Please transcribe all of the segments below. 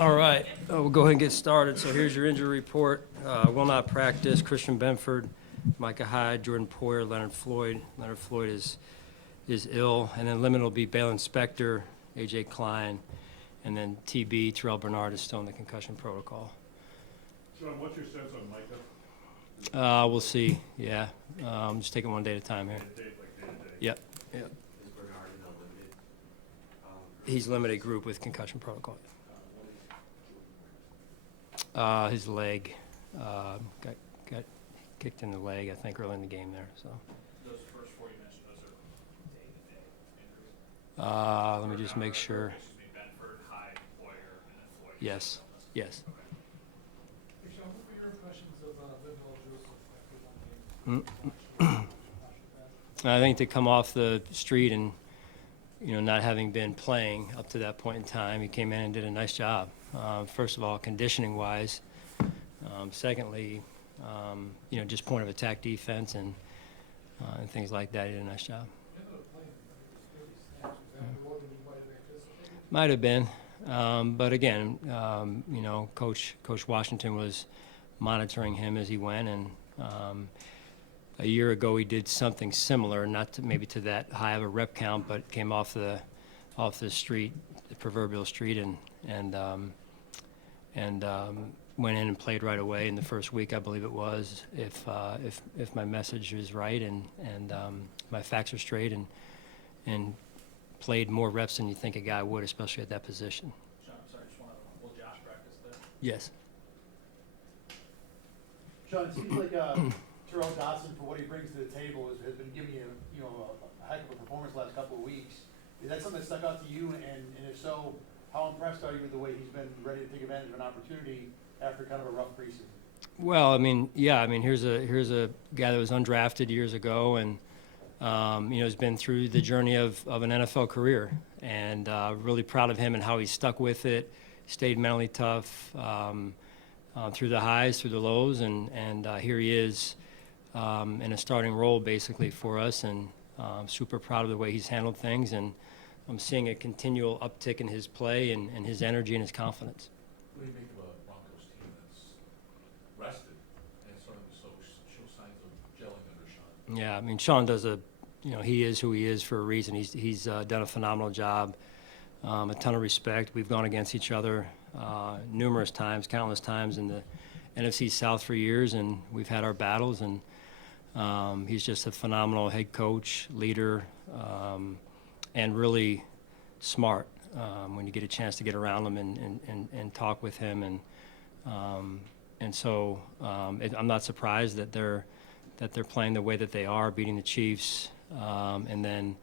All right, we'll go ahead and get started. So here's your injury report. Will not practice: Christian Benford, Micah Hyde, Jordan Poyer, Leonard Floyd. Leonard Floyd is ill. And then limited will be Balin Spector, A.J. Klein, and then TB, Terrell Bernard is still in the concussion protocol. Sean, what's your sense on Micah? We'll see, yeah. Just taking one day at a time here. Day to day. Yep. Is Bernard in a limited? He's limited group with concussion protocol. His leg got kicked in the leg, I think, early in the game there. So. Those first 40 minutes, those are day-to-day injuries? Let me just make sure. Excuse me, Benford, Hyde, Poyer, and then Floyd. Yes. Yes. Hey, Sean, what were your impressions of Linval Joseph? I think to come off the street and, not having been playing up to that point in time, he came in and did a nice job. First of all, conditioning-wise. Secondly, just point of attack defense and things like that. He did a nice job. Might have been, but again, Coach Washington was monitoring him as he went, and a year ago he did something similar, not to, maybe to that high of a rep count, but came off the street, the proverbial street, and went in and played right away in the first week, I believe it was, if my message is right and my facts are straight, and played more reps than you think a guy would, especially at that position. Sean, I'm sorry, just will Josh practice there? Yes. Sean, it seems like Terrell Dotson, for what he brings to the table, has been giving you, a heck of a performance the last couple of weeks. Is that something that stuck out to you? And if so, how impressed are you with the way he's been ready to take advantage of an opportunity after kind of a rough preseason? Well, here's a guy that was undrafted years ago, and has been through the journey of an NFL career, and really proud of him and how he stuck with it, stayed mentally tough through the highs, through the lows, and here he is in a starting role basically for us, and super proud of the way he's handled things, and I'm seeing a continual uptick in his play and his energy and his confidence. What do you make of a Broncos team that's rested and starting to show signs of gelling under Sean? Yeah, Sean does he is who he is for a reason. He's done a phenomenal job, a ton of respect. We've gone against each other numerous times, countless times in the NFC South for years, and we've had our battles, and he's just a phenomenal head coach, leader, and really smart when you get a chance to get around him and talk with him, and so I'm not surprised that they're playing the way that they are, beating the Chiefs, and then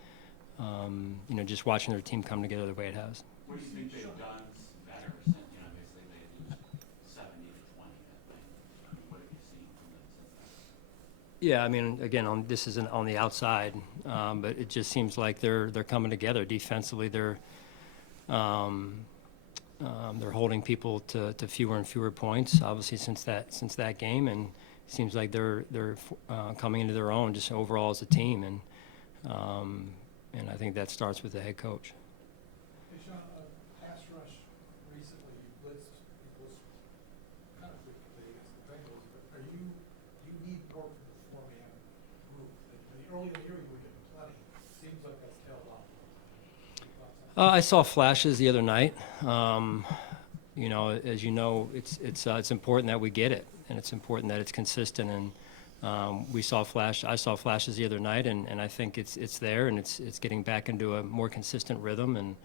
just watching their team come together the way it has. What do you think they've done better since, basically they lose 70 to 20, I think? What have you seen from them since then? Yeah, again, this isn't on the outside, but it just seems like they're coming together defensively. They're holding people to fewer and fewer points, obviously since that game, and it seems like they're coming into their own just overall as a team, and I think that starts with the head coach. Hey, Sean, pass rush recently, you blitzed kind of frequently against the Bengals, but do you need more from the four-man group? Early in the year, you were getting plenty. Seems like that's tailed off. I saw flashes the other night. As you know, it's important that we get it, and it's important that it's consistent. And I saw flashes the other night, and I think it's there, and it's getting back into a more consistent rhythm, and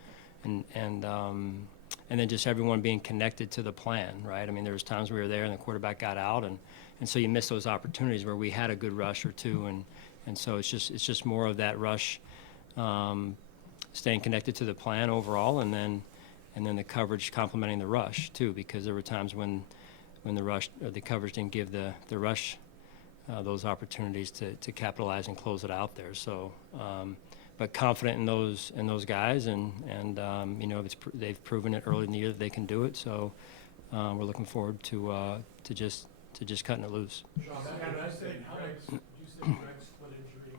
then just everyone being connected to the plan, right? There was times we were there and the quarterback got out, and so you miss those opportunities where we had a good rush or two, and so it's just more of that rush. Staying connected to the plan overall, and then the coverage complementing the rush too, because there were times when the rush or the coverage didn't give the rush those opportunities to capitalize and close it out there. So, but confident in those guys, and they've proven it early in the year that they can do it. So we're looking forward to just cutting it loose. Sean, would you say Greg's foot injury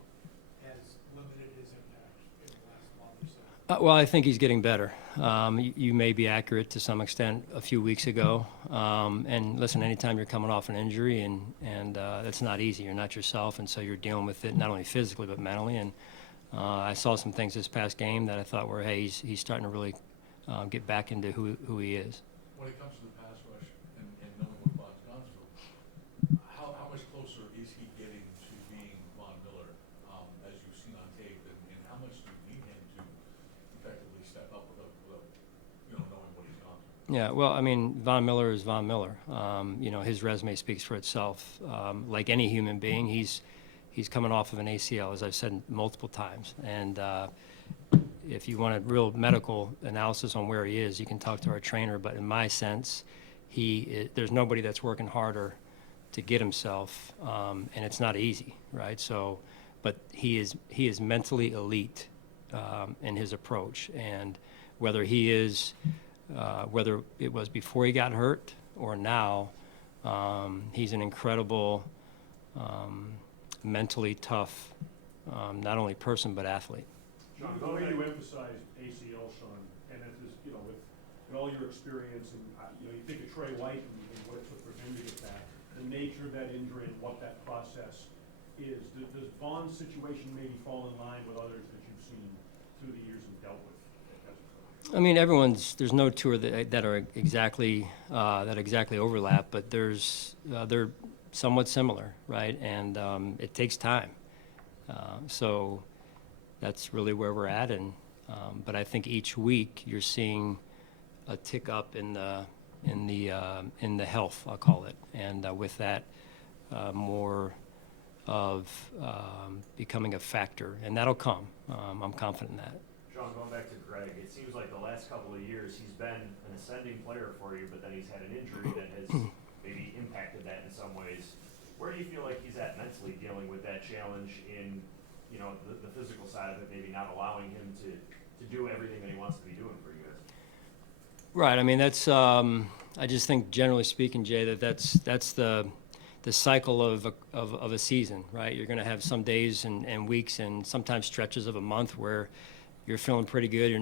has limited his impact in the last month or so? Well, I think he's getting better. You may be accurate to some extent a few weeks ago. And listen, anytime you're coming off an injury, and that's not easy. You're not yourself, and so you're dealing with it not only physically but mentally. And I saw some things this past game that I thought were, hey, he's starting to really get back into who he is. When it comes to the pass rush and knowing what Von's gone through, how much closer is he getting to being Von Miller, as you've seen on tape, and how much do you need him to effectively step up without knowing what he's gone through? Yeah, well, I mean, Von Miller is Von Miller. His resume speaks for itself. Like any human being, he's coming off of an ACL, as I've said multiple times. And if you want a real medical analysis on where he is, you can talk to our trainer. But in my sense, there's nobody that's working harder to get himself, and it's not easy, right? So, but he is mentally elite in his approach, and whether whether it was before he got hurt or now, he's an incredible, mentally tough, not only person but athlete. John, the way you emphasize ACL, Sean, and that is, with all your experience, and you think of Trey White and what it took for him to get back, the nature of that injury and what that process is. Does Von's situation maybe fall in line with others that you've seen through the years and dealt with as a coach? I mean, there's no two that are exactly overlap, but they're somewhat similar, right? And it takes time. So that's really where we're at, and but I think each week you're seeing a tick up in the health, I'll call it, and with that more of becoming a factor, and that'll come. I'm confident in that. Sean, going back to Greg, it seems like the last couple of years he's been an ascending player for you, but then he's had an injury that has maybe impacted that in some ways. Where do you feel like he's at mentally dealing with that challenge in the physical side of it, maybe not allowing him to do everything that he wants to be doing for you guys? Right. I mean, that's. I just think, generally speaking, Jay, that's the cycle of a season, right? You're going to have some days and weeks and sometimes stretches of a month where you're feeling pretty good. You're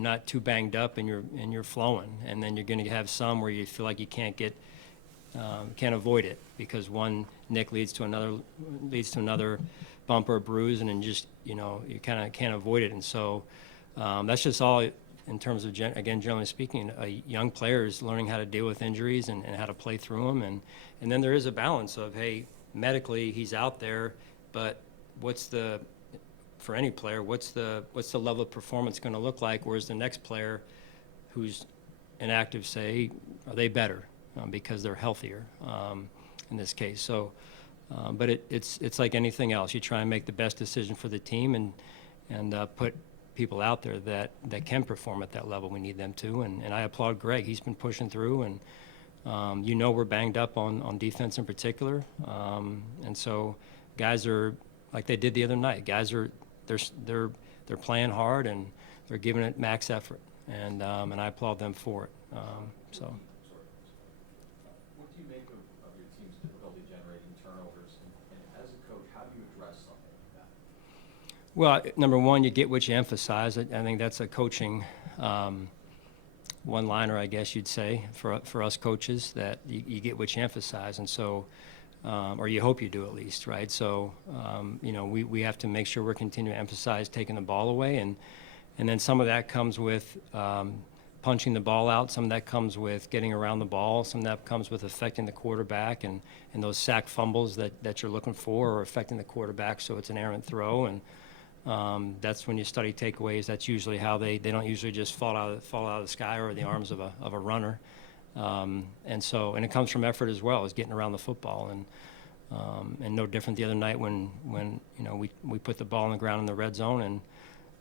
not too banged up, and you're flowing. And then you're going to have some where you feel like you can't avoid it because one nick leads to another bump or bruise, and then just you kind of can't avoid it. And so that's just all in terms of generally speaking, a young player is learning how to deal with injuries and how to play through them. And then there is a balance of, hey, medically he's out there, but for any player, what's the level of performance going to look like? Whereas the next player who's inactive, say, are they better because they're healthier in this case? So, but it's like anything else. You try and make the best decision for the team and put people out there that can perform at that level. We need them to, and I applaud Greg. He's been pushing through, and we're banged up on defense in particular, and so guys are like they did the other night. Guys are they're playing hard and they're giving it max effort, and I applaud them for it. So. What do you make of your team's difficulty generating turnovers, and as a coach, how do you address something like that? Well, number one, you get what you emphasize. I think that's a coaching one-liner, I guess you'd say, for us coaches, that you get what you emphasize, and so, or you hope you do at least, right? So, we have to make sure we're continuing to emphasize taking the ball away, and then some of that comes with punching the ball out. Some of that comes with getting around the ball. Some of that comes with affecting the quarterback and those sack fumbles that you're looking for, or affecting the quarterback so it's an errant throw. And that's when you study takeaways. That's usually how they don't usually just fall out of the sky or the arms of a runner. And it comes from effort as well as getting around the football. And no different the other night when we put the ball on the ground in the red zone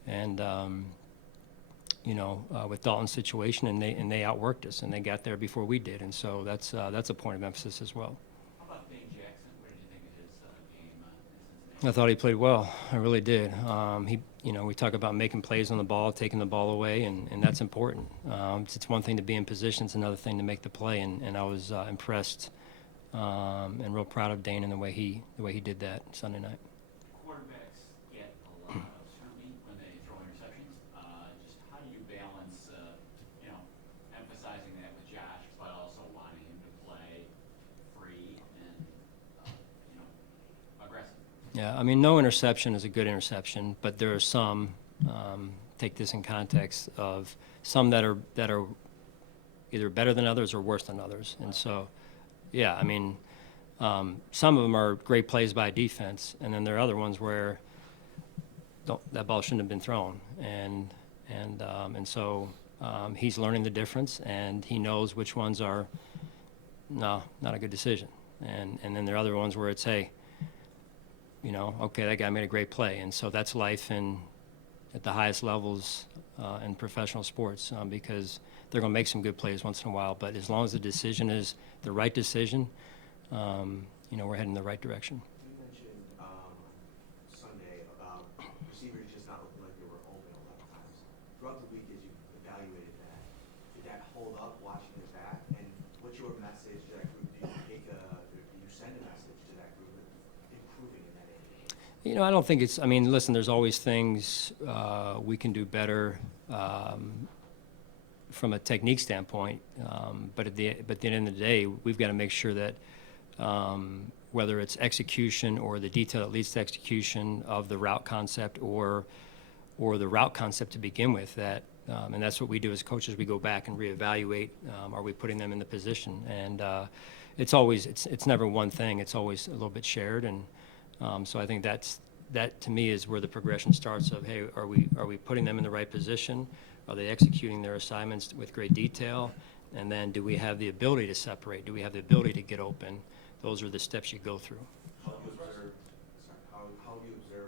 and with Dalton's situation, and they outworked us, and they got there before we did, and so that's a point of emphasis as well. How about Dane Jackson? What did you think of his game in Cincinnati? I thought he played well. I really did. We talk about making plays on the ball, taking the ball away, and that's important. It's one thing to be in position; it's another thing to make the play, and I was impressed and real proud of Dane and the way he did that Sunday night. Quarterbacks get a lot of scrutiny when they throw interceptions. Just Yeah, I mean, no interception is a good interception, but there are some, take this in context of some that are either better than others or worse than others. And so, yeah, I mean, some of them are great plays by defense, and then there are other ones where that ball shouldn't have been thrown. And so he's learning the difference, and he knows which ones are, no, not a good decision. And then there are other ones where it's, hey, you know, okay, that guy made a great play. And so that's life at the highest levels in professional sports, because they're going to make some good plays once in a while. But as long as the decision is the right decision, you know, we're heading in the right direction. You mentioned Sunday about receivers just not looking like they were open 11 times. Throughout the week, as you evaluated that, did that hold up watching it back? And what's your message to that group? Do you send a message to that group of improving in that area? You know, I don't think it's, I mean, listen, there's always things we can do better from a technique standpoint, but at the end of the day, we've got to make sure that whether it's execution or the detail that leads to execution of the route concept or the route concept to begin with, that and that's what we do as coaches. We go back and reevaluate, are we putting them in the position? And it's always, it's never one thing, it's always a little bit shared. And so I think that to me is where the progression starts of, hey, are we putting them in the right position? Are they executing their assignments with great detail? And then do we have the ability to separate? Do we have the ability to get open? Those are the steps you go through. How have you observed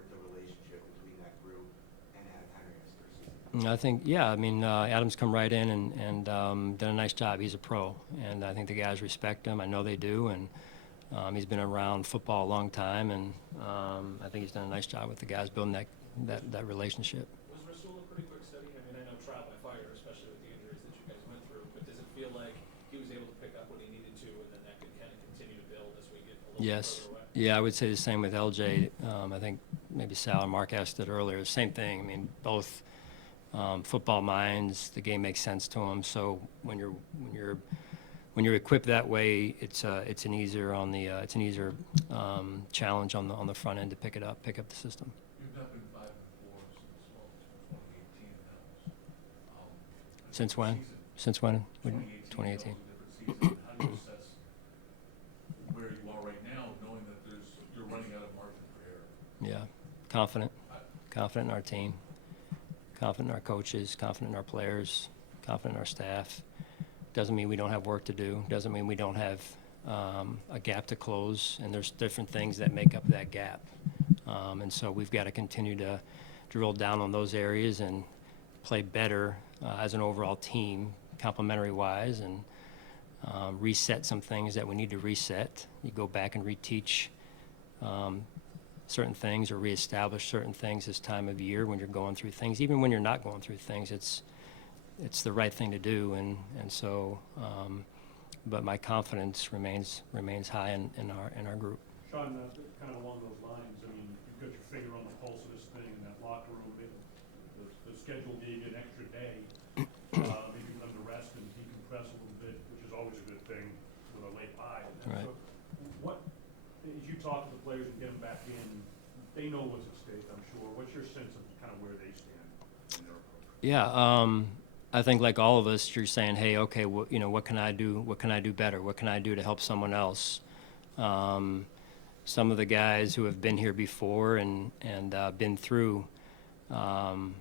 the relationship between that group and Adam Henry as their season? I think, yeah, I mean, Adam's come right in and done a nice job. He's a pro, and I think the guys respect him. I know they do, and he's been around football a long time, and I think he's done a nice job with the guys building that relationship. Was Rasul a pretty quick study? I mean, I know trial by fire, especially with the injuries that you guys went through, but does it feel like he was able to pick up what he needed to, and then that could kind of continue to build as we get a little Yes. further away? Yeah, I would say the same with LJ. I think maybe Sal or Mark asked it earlier. Same thing. I mean, both football minds. The game makes sense to them. So when you're equipped that way, it's an easier challenge on the front end to pick up the system. You've not been 5-4 since 2018 now. Since when? Season. Since when? 2018. 2018. That was a different season. How do you assess where you are right now, knowing that you're running out of margin for error? Yeah, confident in our team, confident in our coaches, confident in our players, confident in our staff. Doesn't mean we don't have work to do. Doesn't mean we don't have a gap to close. And there's different things that make up that gap. And so we've got to continue to drill down on those areas and play better as an overall team, complementary-wise, and reset some things that we need to reset. You go back and reteach certain things or reestablish certain things this time of year when you're going through things. Even when you're not going through things, it's the right thing to do, and so, but my confidence remains high in our group. Sean, kind of along those lines, I mean, you've got your finger on the pulse of this thing in that locker room. The schedule gave you an extra day, maybe for them to rest and decompress a little bit, which is always a good thing with a late bye. Right. So what, as you talk to the players and get them back in, they know what's at stake, I'm sure. What's your sense of kind of where they stand in their approach? Yeah, I think like all of us, you're saying, hey, okay, you know, what can I do? What can I do better? What can I do to help someone else? Some of the guys who have been here before and been through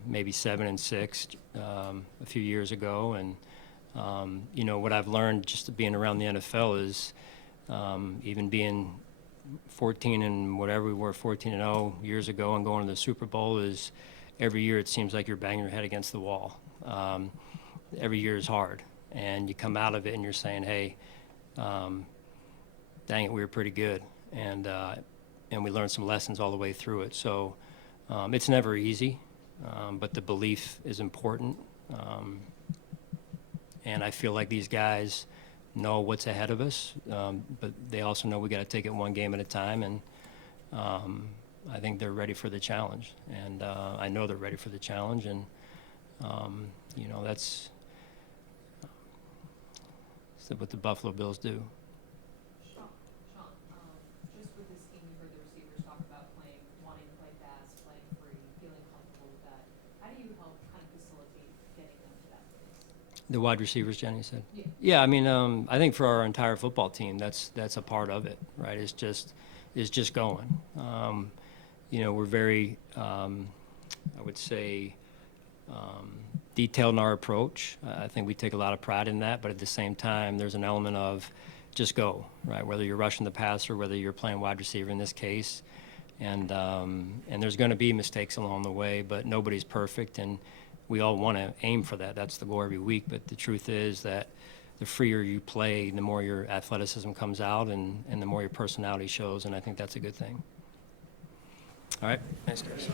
maybe 7 and 6 a few years ago, and you know what I've learned just being around the NFL is even being 14 and whatever we were, 14-0 years ago, and going to the Super Bowl is every year it seems like you're banging your head against the wall. Every year is hard, and you come out of it and you're saying, hey, dang it, we were pretty good, and we learned some lessons all the way through it. So it's never easy, but the belief is important, and I feel like these guys know what's ahead of us, but they also know we got to take it one game at a time, and I think they're ready for the challenge, and I know they're ready for the challenge, and you know, that's what the Buffalo Bills do. Sean, just with this team, you heard the receivers talk about playing The wide receivers, Jenny said? Yeah, I mean, I think for our entire football team, that's a part of it, right? It's just going. You know, we're very, I would say, detailed in our approach. I think we take a lot of pride in that, but at the same time, there's an element of just go, right? Whether you're rushing the passer, whether you're playing wide receiver in this case, and there's going to be mistakes along the way, but nobody's perfect, and we all want to aim for that. That's the goal every week. But the truth is that the freer you play, the more your athleticism comes out, and the more your personality shows, and I think that's a good thing. All right, thanks, guys.